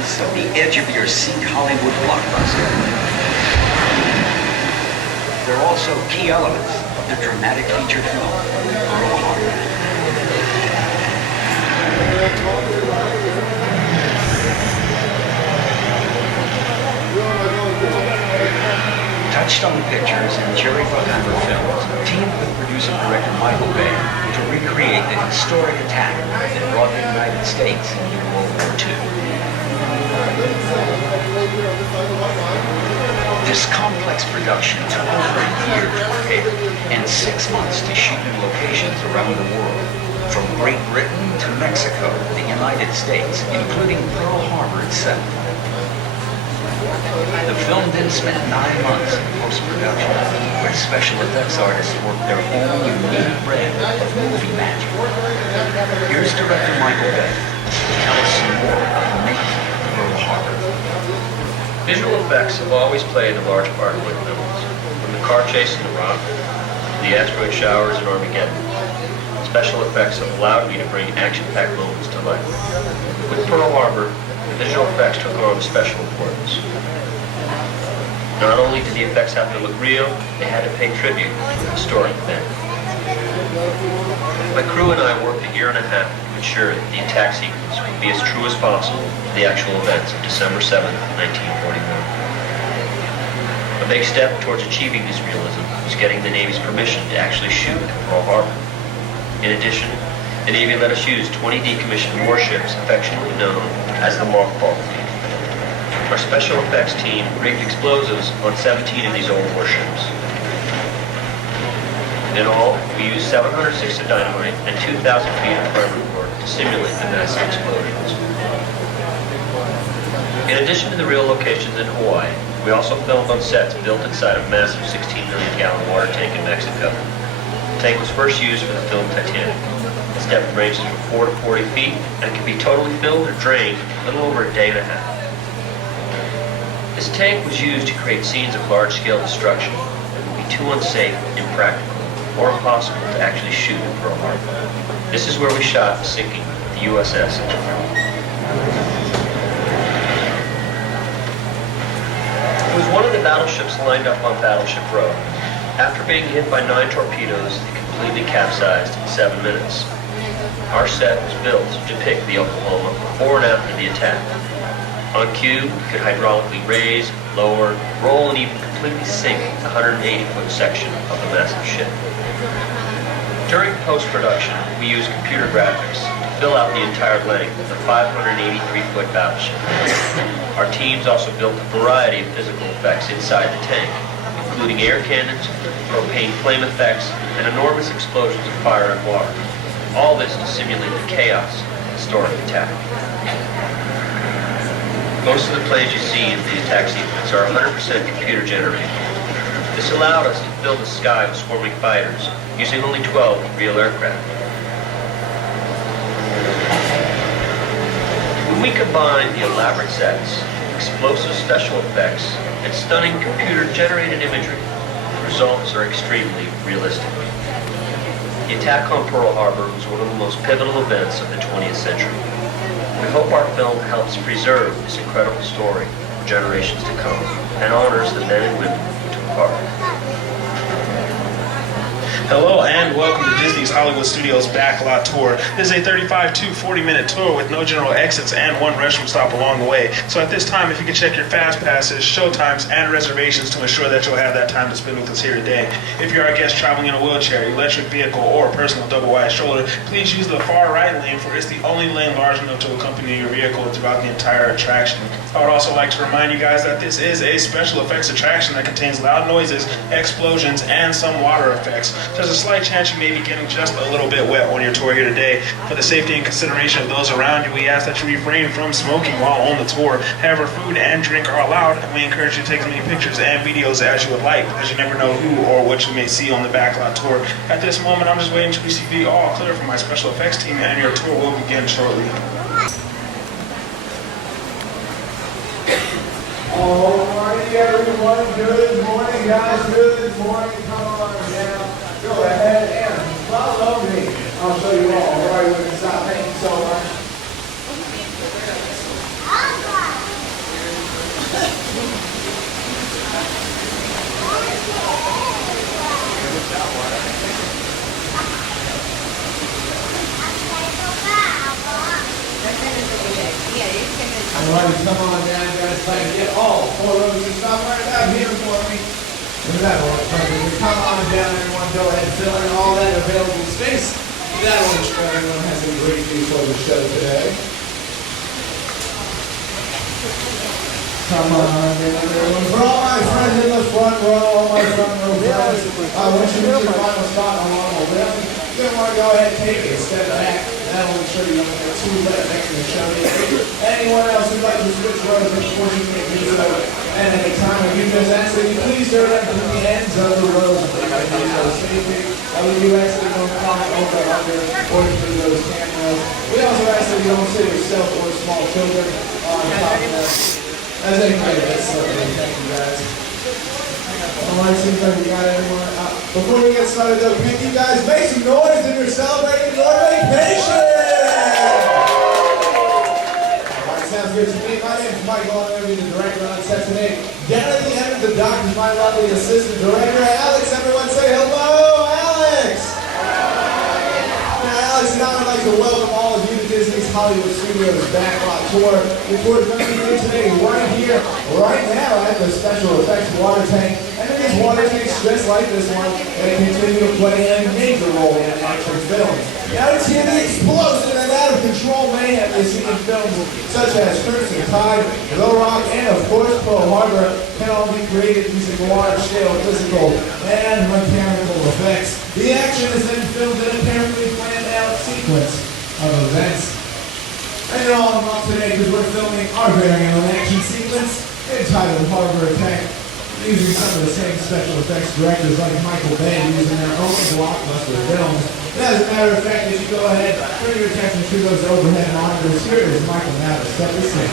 presence of the edge-of-your-seat Hollywood blockbuster. They're also key elements of the dramatic feature film, Earful Tower. Touchstone Pictures and Jerry Bruckheimer Films teamed with producer director Michael Bay to recreate the historic attack that brought the United States into World War II. This complex production took over a year to prepare and 6 months to shoot in locations around the world, from Great Britain to Mexico, the United States, including Pearl Harbor itself. The film then spent 9 months in post-production, where special effects artists worked their own unique brand of movie magic. Here's director Michael Bay to tell us some more about the making of Pearl Harbor. Visual effects have always played a large part in films, from the car chase in Iraq to the asteroid showers in Armageddon. Special effects have allowed me to bring action-packed moments to life. With Pearl Harbor, the visual effects took on special importance. Not only did the effects have to look real, they had to pay tribute to the historic event. My crew and I worked a year and a half to ensure that the attack sequence would be as true as possible to the actual events of December 7, 1941. A big step towards achieving this realism was getting the Navy's permission to actually shoot at Pearl Harbor. In addition, the Navy let us use 20 decommissioned warships affectionately known as the mothball fleet. Our special effects team rigged explosives on 17 of these old warships. In all, we used 706 of dynamite and 2,000 feet of primary core to simulate the massive explosions. In addition to the real locations in Hawaii, we also filmed on sets built inside a massive 16 million gallon water tank in Mexico. The tank was first used for the film Titanic. Its depth ranges from 4 to 40 feet and can be totally filled or drained in a little over a day and a half. This tank was used to create scenes of large-scale destruction that would be too unsafe, impractical, or impossible to actually shoot in Pearl Harbor. This is where we shot the sinking of the USS. It was one of the battleships lined up on Battleship Row. After being hit by 9 torpedoes, it completely capsized in 7 minutes. Our set was built to depict the Oklahoma before and after the attack. On cue, we could hydraulically raise, lower, roll, and even completely sink the 180-foot section of the massive ship. During post-production, we used computer graphics to fill out the entire length of the 583-foot battleship. Our teams also built a variety of physical effects inside the tank, including air cannons, propane flame effects, and enormous explosions of fire and water. All this to simulate the chaos of the historic attack. Most of the planes you see in the attack sequence are 100% computer generated. This allowed us to fill the sky with swarming fighters, using only 12 real aircraft. When we combine the elaborate sets, explosive special effects, and stunning computer-generated imagery, the results are extremely realistic. The attack on Pearl Harbor was one of the most pivotal events of the 20th century. We hope our film helps preserve this incredible story for generations to come and honors the men and women who took part. Hello and welcome to Disney's Hollywood Studios Backlot Tour. This is a 35 to 40-minute tour with no general exits and one restroom stop along the way. So at this time, if you can check your fast passes, show times, and reservations to ensure that you'll have that time to spend with us here today. If you're a guest traveling in a wheelchair, electric vehicle, or personal double-wide stroller, please use the far right lane, for it's the only lane large enough to accompany your vehicle throughout the entire attraction. I would also like to remind you guys that this is a special effects attraction that contains loud noises, explosions, and some water effects. There's a slight chance you may be getting just a little bit wet on your tour here today. For the safety and consideration of those around you, we ask that you refrain from smoking while on the tour. However, food and drink are allowed, and we encourage you to take as many pictures and videos as you would like, because you never know who or what you may see on the Backlot Tour. At this moment, I'm just waiting to receive the all clear from my special effects team, and your tour will begin shortly. Alrighty, everyone. Good morning, guys. Good morning. Come on down. Go ahead and follow me. I'll show you all right with the stop. Thank you so much. come on down, guys. If I can get all 4 rows to stop right about here for me. And that will perfectly. Come on down, everyone. Go ahead and fill in all that available space. That will ensure everyone has a great view for the show today. Come on down, everyone. For all my friends in the front row, all my front row friends, once you reach your final spot on normal railing, you're going to want to go ahead and take a step back. That will ensure you don't get too late next to the show. Anyone else who'd like to switch rows, unfortunately, do so at any time. We just ask that you please direct to the ends of the rows. You actually don't climb over, under, or through those cameras. We also ask that you don't sit yourself or small children on top of us. As they play that celebrate. Thank you, guys. Alright, seems like we got everyone. Before we get started, though, can you guys make some noise if you're celebrating your vacation? Alright, sounds good to me. My name is Michael. I'm going to be the director on set today. Down at the end of the dock is my lovely assistant director, Alex. Everyone say hello, Alex. Alex and I would like to welcome all of you to Disney's Hollywood Studios Backlot Tour. The tour is going to begin today right here, right now at the Special Effects Water Tank. And in these water tanks just like this one, they continue to play a major role in action films. Now it's here the explosive and out of control mayhem you see in films such as Crimson Tide, The Rock, and of course Pearl Harbor can all be created using large-scale physical and mechanical effects. The action is then filmed in a carefully planned out sequence of events. And you're all involved today because we're filming our very own action sequence entitled Harbor Attack, using some of the same special effects directors like Michael Bay using their own Blockbuster films. And as a matter of fact, if you go ahead, turn your attention to those overhead monitors. Here is Michael now to set the scene.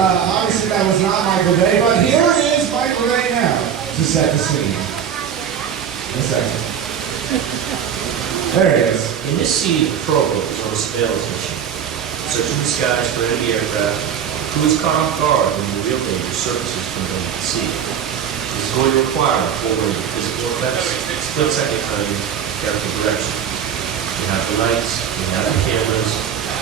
Obviously that was not Michael Bay, but here is Michael Bay now to set the scene. A second. There it is. In this scene, the probe is on a surveillance mission, searching the skies for enemy aircraft who is caught off guard when the real danger surfaces from beneath the sea. This is going to require a full range of physical effects, split-second timing, character direction. We have the lights, we have the cameras,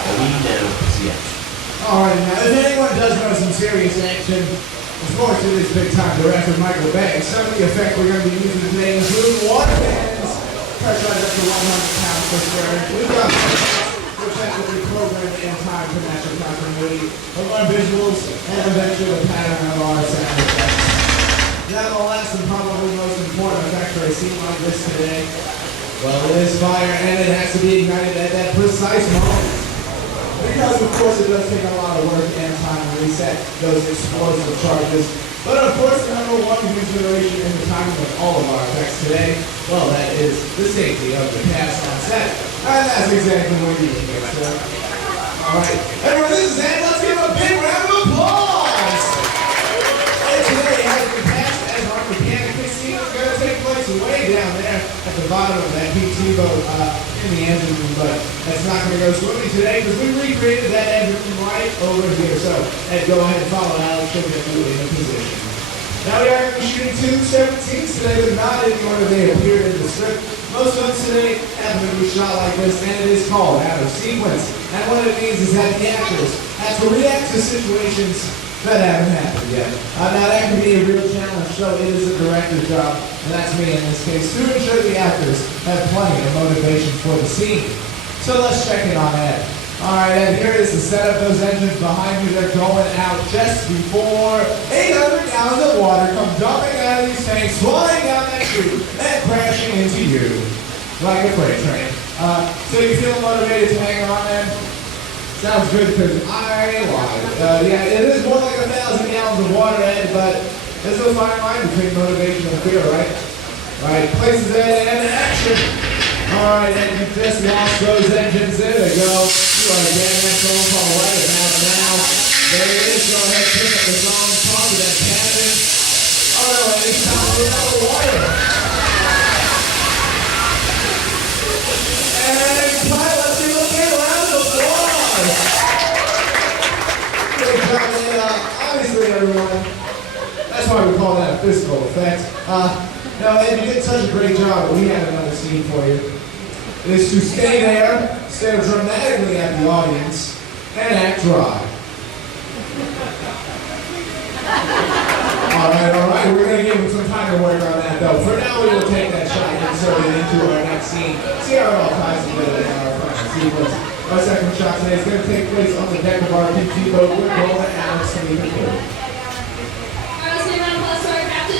all we need now is the action. Alright, now if anyone does know some serious action, of course it is big-time director Michael Bay. Some of the effects we're going to be using today include water cannons, pressurized up to 100 pounds per square inch. We've got which has to be programmed in time to match the continuity of our visuals and eventually the pattern of our sound effects. Now the last and probably most important effect for a scene like this today, well, it is fire and it has to be ignited at that precise moment. Because of course it does take a lot of work and time to reset those explosive charges. But of course the number one consideration in the timing of all of our effects today, well, that is the safety of the cast on set. And that's exactly what you can get. Alright, everyone, this is Ed. Let's give him a big round of applause! And today has been cast as our mechanic. This scene is going to take place way down there at the bottom of that PT boat in the engine room, but that's not going to go swimming today because we recreated that engine room right over here. So, Ed, go ahead and follow Alex. She'll get you in a position. Now we are going to be shooting 2 17s today, but not in the order they appeared in the script. Most of them today have to be shot like this, and it is called out of sequence. And what it means is that the actors have to react to situations that haven't happened yet. Now that can be a real challenge, so it is a director's job, and that's me in this case, to ensure the actors have plenty of motivation for the scene. So let's check in on Ed. Alright, Ed, here is the setup. Those engines behind you, they're going out just before 800 gallons of water come dumping out of these tanks, flying down that chute, and crashing into you like a freight train. So you feel motivated to hang on, Ed? Sounds good because I lied. Yeah, it is more like 1,000 gallons of water, Ed, but there's a fine line between motivation and fear, right? Right, places Ed and action. All right, Ed, you just lost those engines. There they go. You are getting that phone call right about now. There it is. Go ahead, pick up the phone, talk to that captain. Oh no, Ed, it's time to run out of water. And pilots, give a big round of applause. Good job, Ed. Obviously, everyone. That's why we call that a physical effect. Now, Ed, you did such a great job, but we have another scene for you. It is to stay there, stare dramatically at the audience, and act dry. All right, we're going to give him some time to work on that, though. For now, we will take that shot and insert it into our next scene. See how it all ties together in our final sequence. Our second shot today is going to take place on the deck of our PT boat with Walt and Alex and the crew.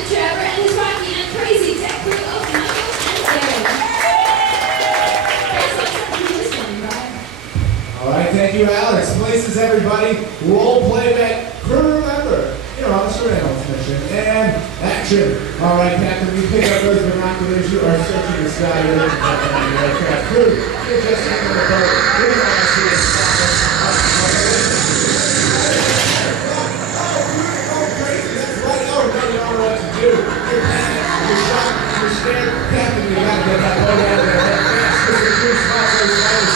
Trevor and his rocky and crazy tech crew of Michael and Gary. All right, thank you, Alex. Places, everybody. Role playback. Crew, remember, you're on a surveillance mission. And action. All right, Captain, you pick up those binoculars. You are searching the sky. You're looking at the aircraft. Crew, you're just into the boat. We want to see it stop. You're panicked, you're shocked, you're scared. Captain, you gotta get that boat out of there that fast. This is your spot, those guys.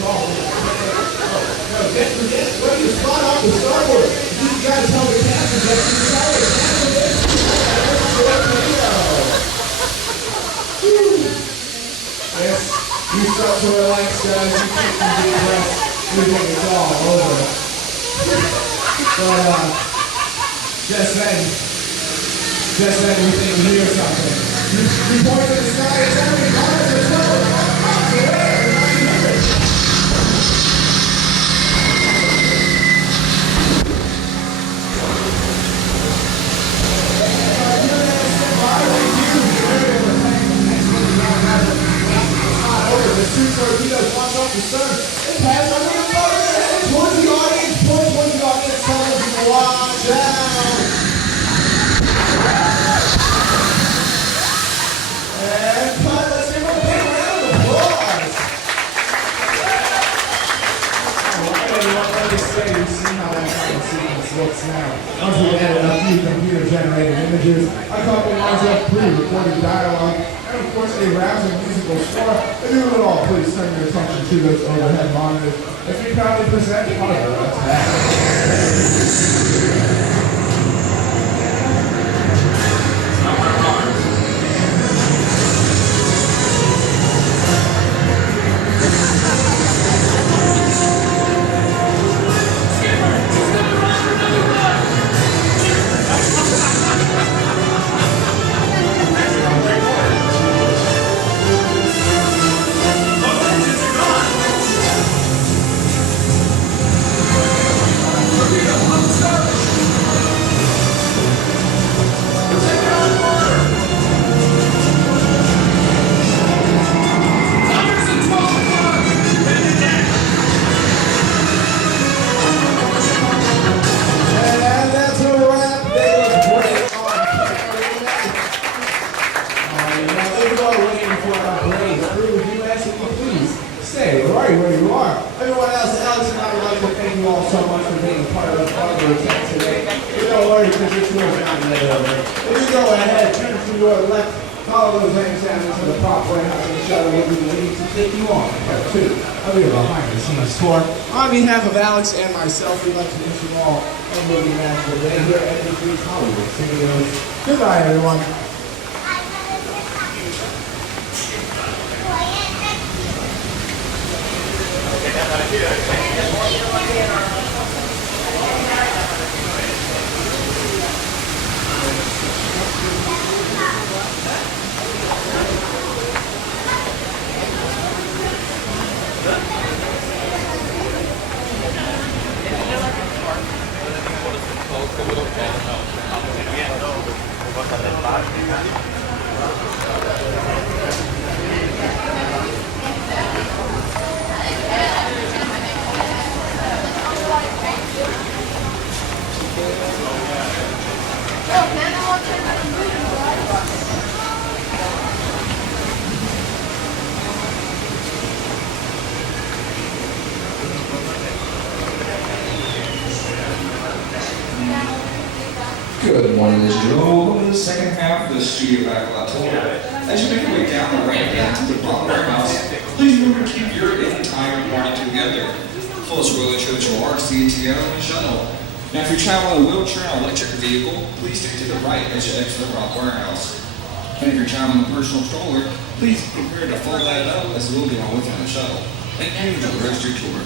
No, get ready to spot off the starboard. You gotta tell the captain that you saw it. Yes, you start to relax, guys. You take some deep breaths. We think it's all over. But, just then we think we hear something. You point to the sky, it's enemy cars, it's over. Everybody hear it. The two torpedoes launch off the stern. They pass over the boat. Towards the audience. Point towards the audience. Telling them to watch out. And let's give them a big round of applause. Alright, everyone, let me say, you see how that kind of sequence looks now. Once we added a few computer-generated images, a couple lines of pre-recorded dialogue, and of course a rousing musical score. If you would all please turn your attention to those overhead monitors as we proudly present Harbor Attack. Right where you are. Everyone else, Alex and I would like to thank you all so much for being a part of Onboard today. But don't worry, because your tour is not yet over. If you go ahead, turn to your left, follow those names down into the prop warehouse and the shuttle will be waiting to take you on part 2 of your behind-the-scenes tour. On behalf of Alex and myself, we'd like to wish you all a movie magical day here at the Hollywood Studios. Goodbye, everyone. Parque. Good morning, ladies and gentlemen. Welcome to the second half of the Studio Backlot Tour. As you make your way down the ramp into the Block Warehouse, please remember to keep your entire party together. Close will ensure that you are CTO and shuttle. Now, if you're traveling a wheelchair or electric vehicle, please stick to the right as you exit the Block Warehouse. And if you're traveling a personal stroller, please be prepared to fold that up as it will be on with you on the shuttle. Thank you and enjoy the rest of your tour.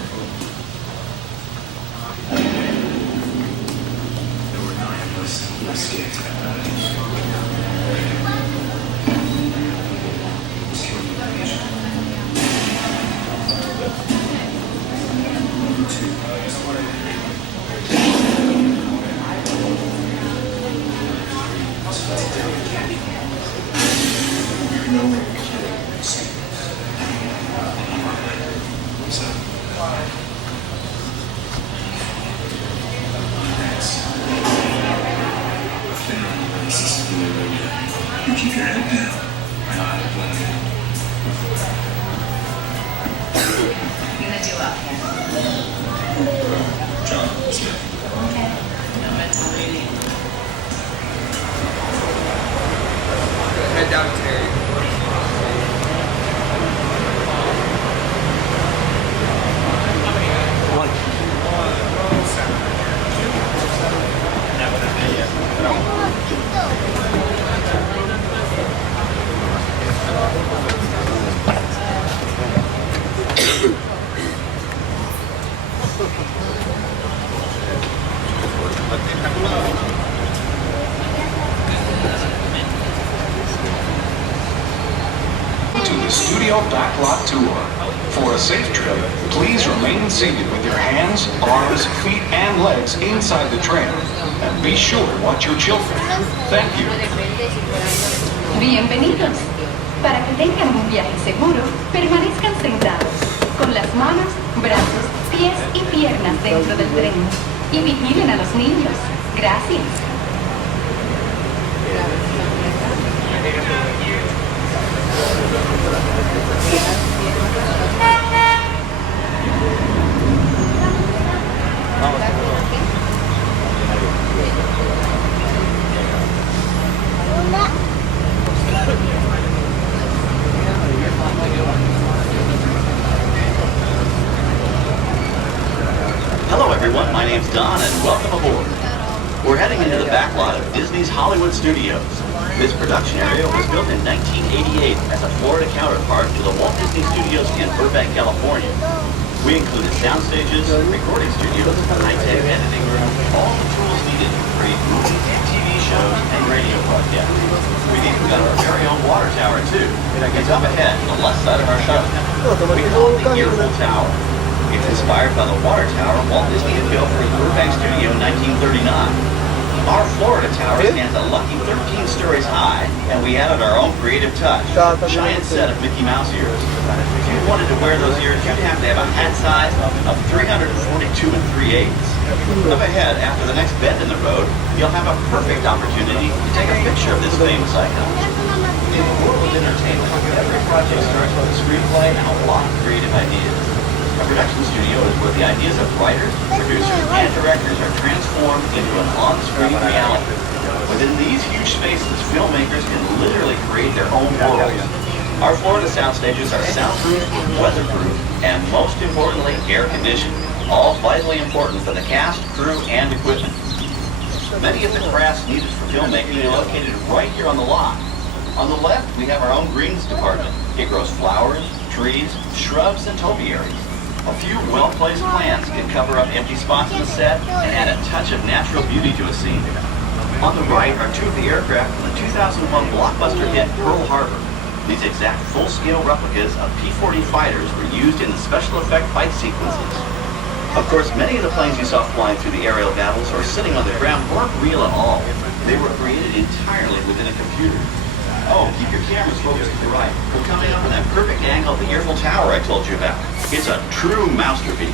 Keep your head down. I know how to play it. You're gonna do well, yeah? John, let's go. Okay. I'm gonna tell you your name. Head down to Terry. To the Studio Backlot Tour. For a safe trip, please remain seated with your hands, arms, feet, and legs inside the tram. And be sure to watch your children. Thank you. Bienvenidos. Para que tengan un viaje seguro, permanezcan sentados, con las manos, brazos, pies y piernas dentro del tren. Y vigilen a los niños. Gracias. Hello everyone, my name's Don and welcome aboard. We're heading into the backlot of Disney's Hollywood Studios. This production area was built in 1988 as a Florida counterpart to the Walt Disney Studios in Burbank, California. We included sound stages, recording studios, high-tech editing room, all the tools needed to create movies, TV shows, and radio broadcasts. We've even got our very own water tower too. It's up ahead on the left side of our shuttle. We call it the Earful Tower. It's inspired by the water tower Walt Disney had built for his Burbank studio in 1939. Our Florida tower stands a lucky 13 stories high, and we added our own creative touch, a giant set of Mickey Mouse ears. If you wanted to wear those ears, you'd have to have a hat size of 342 3/8. Up ahead, after the next bend in the road, you'll have a perfect opportunity to take a picture of this famous icon. In the world of entertainment, every project starts with a screenplay and a lot of creative ideas. A production studio is where the ideas of writers, producers, and directors are transformed into an on-screen reality. Within these huge spaces, filmmakers can literally create their own worlds. Our Florida sound stages are soundproof, weatherproof, and most importantly, air-conditioned. All vitally important for the cast, crew, and equipment. Many of the crafts needed for filmmaking are located right here on the lot. On the left, we have our own greens department. It grows flowers, trees, shrubs, and topiaries. A few well-placed plants can cover up empty spots in the set and add a touch of natural beauty to a scene. On the right are two of the aircraft from the 2001 Blockbuster hit Pearl Harbor. These exact full-scale replicas of P-40 fighters were used in the special effect fight sequences. Of course, many of the planes you saw flying through the aerial battles or sitting on the ground weren't real at all. They were created entirely within a computer. Oh, keep your cameras focused to the right. We're coming up on that perfect angle of the Earful Tower I told you about. It's a true masterpiece.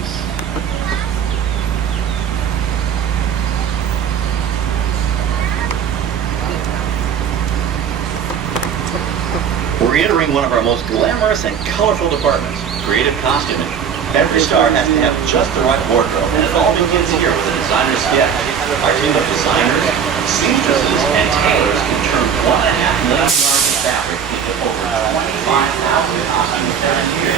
We're entering one of our most glamorous and colorful departments, creative costuming. Every star has to have just the right wardrobe, and it all begins here with a designer's sketch. Our team of designers, Seamstresses and tailors can turn 1.5 million yards of fabric into over 25,000 costumes every year.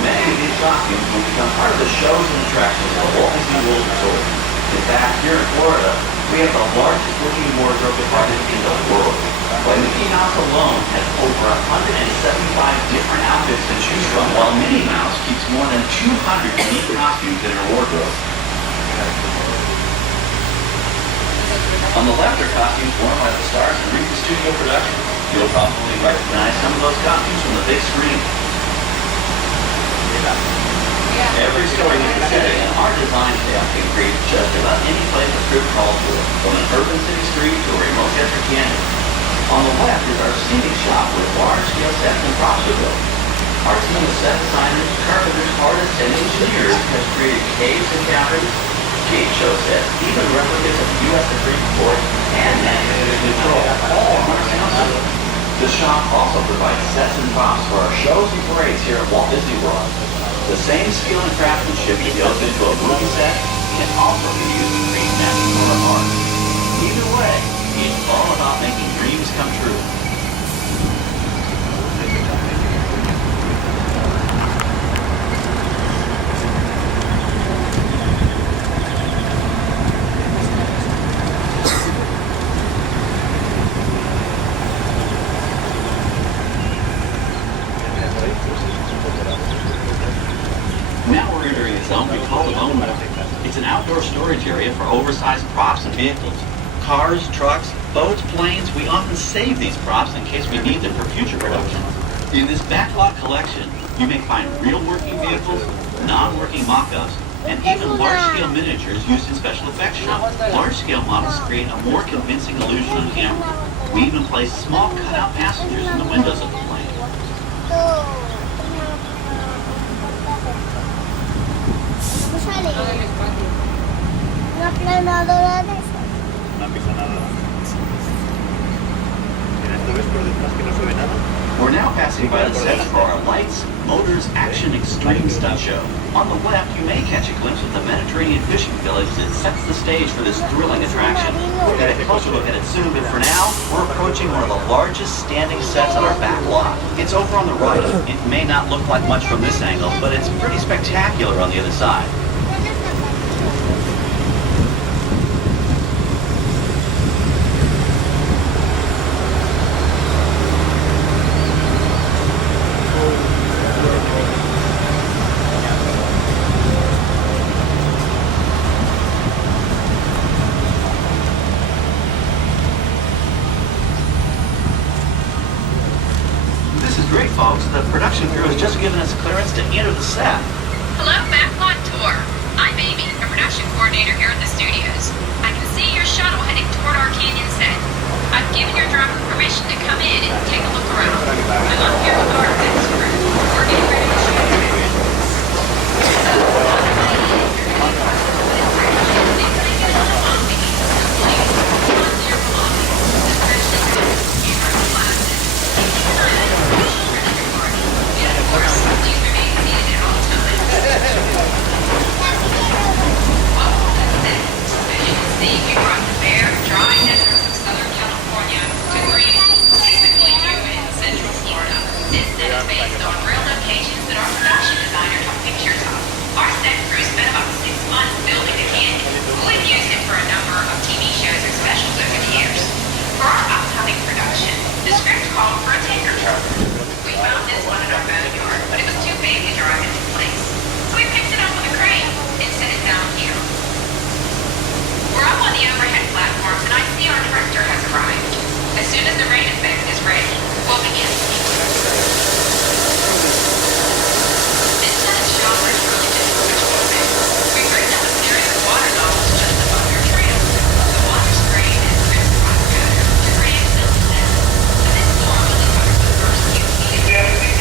Many of these costumes will become part of the shows and attractions of the Walt Disney World Resort. In fact, here in Florida, we have the largest working wardrobe department in the world. While Mickey Mouse alone has over 175 different outfits to choose from, while Minnie Mouse keeps more than 200 unique costumes in her wardrobe. On the left are costumes worn by the stars in recent studio productions. You'll probably recognize some of those costumes from the big screen. Every story is considered, and our design staff can create just about any place a script calls for, from an urban city street to a remote desert canyon. On the left is our scenic shop with large-scale sets and props are built. Our team of set designers, carpenters, artists, and engineers has created caves and caverns, game show sets, even replicas of the U.S. Supreme Court, and navigator control, all on our sound system. The shop also provides sets and props for our shows and parades here at Walt Disney World. The same skill and craftsmanship that goes into a movie set can also be used to create magic or art. Either way, it's all about making dreams come true. Now we're entering a zone we call the Bone Room. It's an outdoor storage area for oversized props and vehicles. Cars, trucks, boats, planes, we often save these props in case we need them for future production. In this backlot collection, you may find real working vehicles, non-working mock-ups, and even large-scale miniatures used in special effects shows. Large-scale models create a more convincing illusion on camera. We even place small cutout passengers in the windows of the plane. Una planadora de esas. Una pisonadora. Mira, ¿esto ves por detrás que no se ve nada? We're now passing by the sets for our Lights, Motors, Action Extreme Stunt Show. On the left, you may catch a glimpse of the Mediterranean fishing village that sets the stage for this thrilling attraction. We'll get a closer look at it soon, but for now, we're approaching one of the largest standing sets on our back lot. It's over on the right. It may not look like much from this angle, but it's pretty spectacular on the other side. Great, folks. The production crew has just given us clearance to enter the set. Hello, Backlot Tour. I'm Amy, a production coordinator here at the studios. I can see your shuttle heading toward our canyon set. I've given your driver permission to come in and take a look around. I'm here with our next crew. We're getting ready to show you. We brought the bare, dry deserts of Southern California to green, typically humid Central Florida. This set is based on real locations that our production designer took pictures of. Our set crew spent about 6 months building the canyon. We've used it for a number of TV shows and specials over the years. For our upcoming production, the script called for a tanker truck. We found this one in our boneyard, but it was too big to drive into place. So we picked it up with a crane and set it down here. We're up on the overhead platforms, and I see our director has arrived. As soon as the rain effect is ready, we'll begin. This set of showers really difficult to open. We rigged up a series of water nozzles just above your trail. The water screen and crisp rock gutter to create a silk set. So this normally covers the first few feet of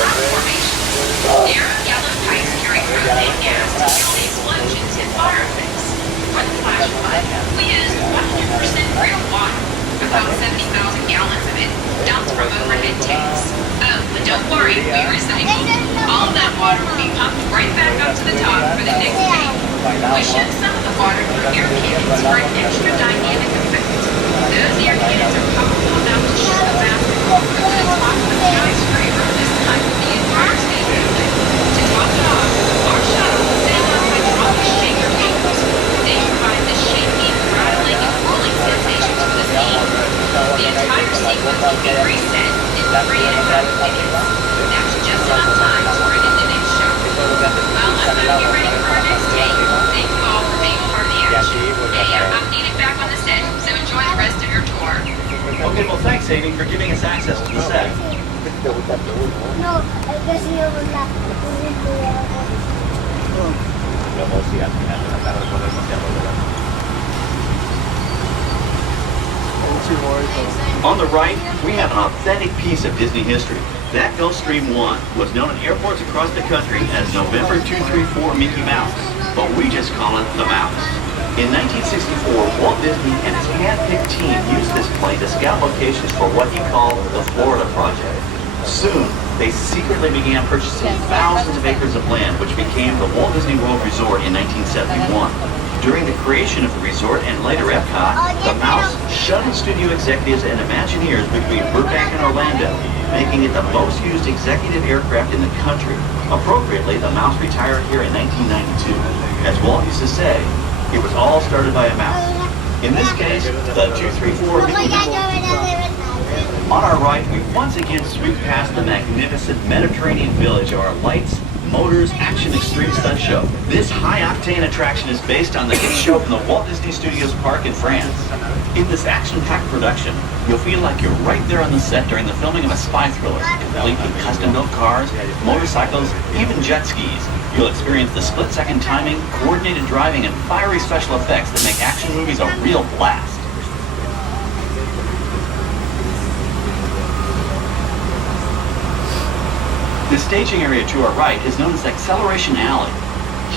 rock formation. Narrow yellow pipes carry propane gas to fuel the explosions and fire effects. For the flash flood, we used 100% real water, about 70,000 gallons of it, dumped from overhead tanks. Oh, but don't worry, we recycle. All of that water will be pumped right back up to the top for the next tank. We shoot some of the water through air cannons for an extra dynamic effect. Those air cannons are powerful enough to shoot a basketball from the top of the skyscraper this time of the Empire State Building. To top it off, our shuttle is sitting on hydraulic shaker cables. They provide the shaking, rattling, and rolling sensations for the scene. The entire sequence can be reset in 3.5 minutes. That's just enough time to bring in the next shot. Well, let's not get ready for our next take. Thank you all for being a part of the action. Hey, I'm needed back on the set, so enjoy the rest of your tour. Okay, well, thanks, Amy, for giving us access to the set. No, kasi yung wala. On the right, we have an authentic piece of Disney history. That Gulfstream 1 was known in airports across the country as November 234 Mickey Mouse, but we just call it the Mouse. In 1964, Walt Disney and his hand-picked team used this plane to scout locations for what he called the Florida Project. Soon, they secretly began purchasing thousands of acres of land, which became the Walt Disney World Resort in 1971. During the creation of the resort and later Epcot, the Mouse shuttled studio executives and Imagineers between Burbank and Orlando, making it the most used executive aircraft in the country. Appropriately, the Mouse retired here in 1992. As Walt used to say, it was all started by a mouse. In this case, the 234 Mickey Mouse. On our right, we once again sweep past the magnificent Mediterranean village of our lights, motors, action extreme stunt show. This high-octane attraction is based on the hit show from the Walt Disney Studios Park in France. In this action-packed production, you'll feel like you're right there on the set during the filming of a spy thriller, complete with custom-built cars, motorcycles, even jet skis. You'll experience the split-second timing, coordinated driving, and fiery special effects that make action movies a real blast. The staging area to our right is known as Acceleration Alley.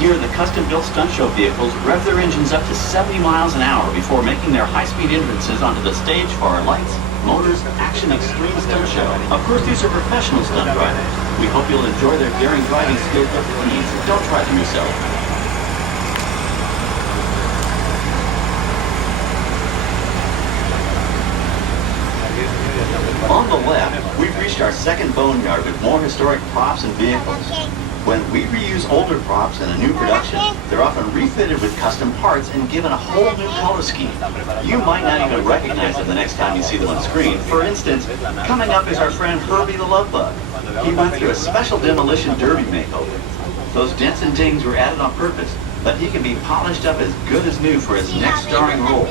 Here, the custom-built stunt show vehicles rev their engines up to 70 miles an hour before making their high-speed entrances onto the stage for our lights, motors, action extreme stunt show. Of course, these are professional stunt drivers. We hope you'll enjoy their daring driving skills, but please, don't try them yourself. On the left, we've reached our second boneyard with more historic props and vehicles. When we reuse older props in a new production, they're often refitted with custom parts and given a whole new color scheme. You might not even recognize them the next time you see them on screen. For instance, coming up is our friend Herbie the Love Bug. He went through a special demolition derby makeover. Those dents and dings were added on purpose, but he can be polished up as good as new for his next starring role.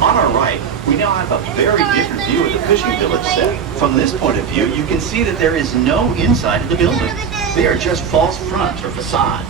On our right, we now have a very different view of the fishing village set. From this point of view, you can see that there is no inside of the buildings. They are just false fronts or facades.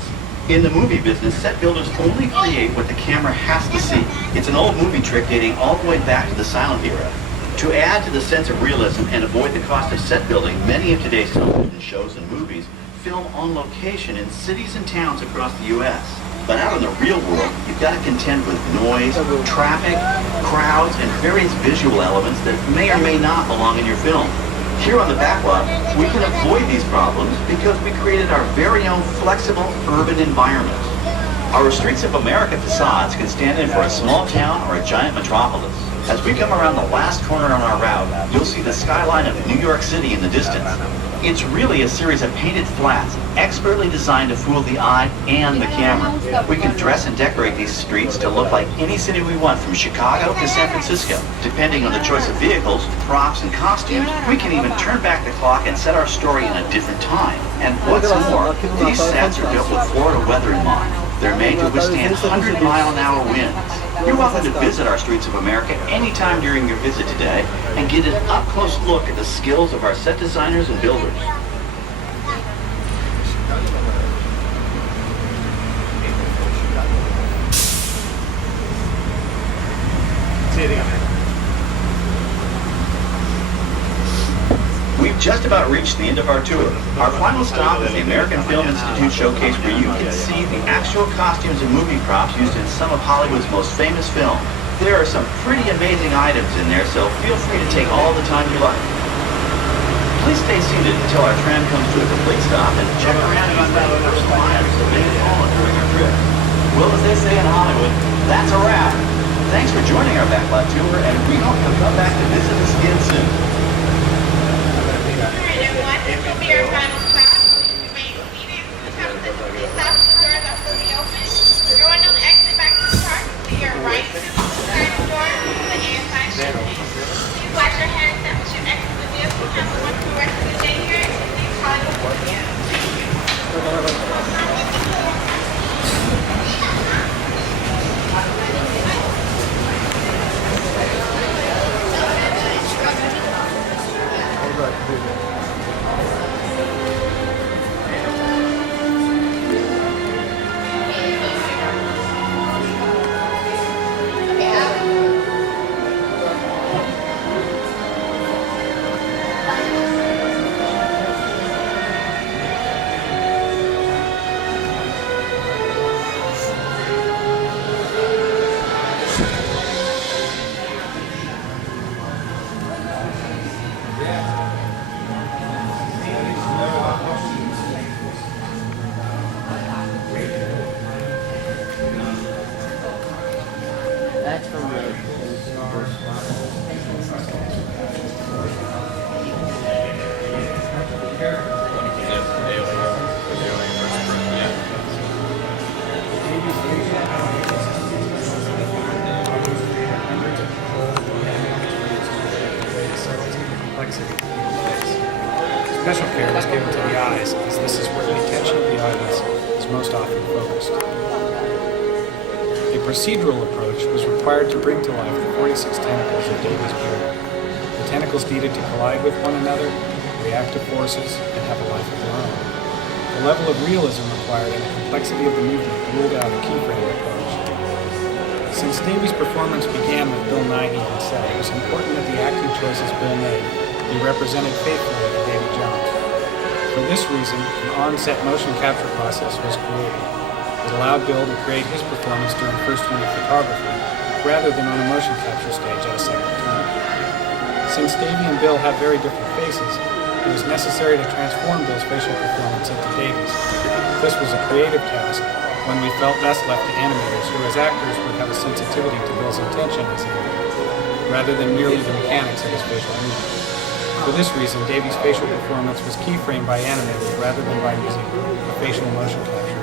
In the movie business, set builders only create what the camera has to see. It's an old movie trick dating all the way back to the silent era. To add to the sense of realism and avoid the cost of set building, many of today's television shows and movies film on location in cities and towns across the U.S. But out in the real world, you've got to contend with noise, traffic, crowds, and various visual elements that may or may not belong in your film. Here on the Backlot, we can avoid these problems because we created our very own flexible urban environment. Our Streets of America facades can stand in for a small town or a giant metropolis. As we come around the last corner on our route, you'll see the skyline of New York City in the distance. It's really a series of painted flats, expertly designed to fool the eye and the camera. We can dress and decorate these streets to look like any city we want, from Chicago to San Francisco. Depending on the choice of vehicles, props, and costumes, we can even turn back the clock and set our story in a different time. And what's more, these sets are built with Florida weather in mind. They're made to withstand 100-mile-an-hour winds. You're welcome to visit our Streets of America anytime during your visit today and get an up-close look at the skills of our set designers and builders. just about reached the end of our tour. Our final stop is the American Film Institute showcase, where you can see the actual costumes and movie props used in some of Hollywood's most famous films. There are some pretty amazing items in there, so feel free to take all the time you like. Please stay seated until our tram comes to a complete stop and check around using the personal items that made it on during our trip. Well, as they say in Hollywood, that's a wrap. Thanks for joining our Backlot Tour, and we hope you'll come back to visit us again soon. Alright everyone, this will be our final stop. Remain seated. Please stop, the doors are fully open. Everyone on the exit back to the park. To your right, side door, the inside shifting. Please wash your hands after you exit the vehicle. Have a wonderful rest of the day here at Disney's Hollywood Studios. Special care was given to the eyes, as this is where the attention of the audience is most often focused. A procedural approach was required to bring to life the 46 tentacles of Davy's period. The tentacles needed to collide with one another, react to forces, and have a life of their own. The level of realism required and the complexity of the movement ruled out a keyframe approach. Since Davy's performance began with Bill Nighy on set, it was important that the acting choices Bill made be represented faithfully to Davy Jones. For this reason, an on-set motion capture process was created. It allowed Bill to create his performance during first unit photography, rather than on a motion capture stage at a second time. Since Davy and Bill have very different faces, it was necessary to transform Bill's facial performance into Davy's. This was a creative task, when we felt best left to animators who as actors would have a sensitivity to Bill's intention as an animator, rather than merely the mechanics of his facial movement. For this reason, Davy's facial performance was keyframed by animators rather than by using a facial motion capture